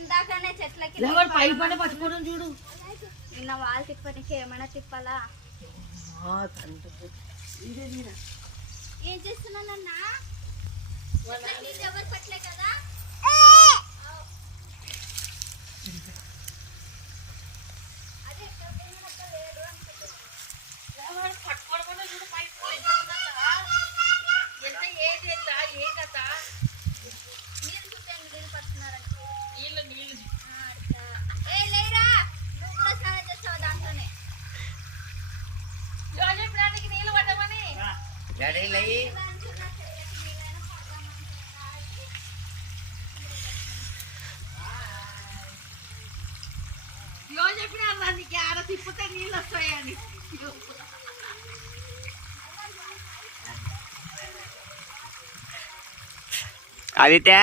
ఇందాకనే చెట్లకి పైపు పైన పట్టుకోవడం చూడు. నిన్న వాళ్ళు తిప్పనికి ఏమైనా తిప్పాలా? ఏం చేస్తున్నానన్నా? ఎవరు పట్టలే కదా. అదే లేడు పట్టుకోవడం చూడు. పైపు ఎంత ఏది ఎంత ఏ కథ. నీళ్ళు చూపండి, నీళ్ళు పడుతున్నారంటే నీళ్ళు ఏ లేరా, నువ్వు కూడా స్నానం చేస్తావు దాంట్లోనే. ప్రాణికి నీళ్ళు పడ్డామని చెప్పినా నీకు ఆడ తిప్పితే నీళ్ళు వస్తాయని. ఆదిత్య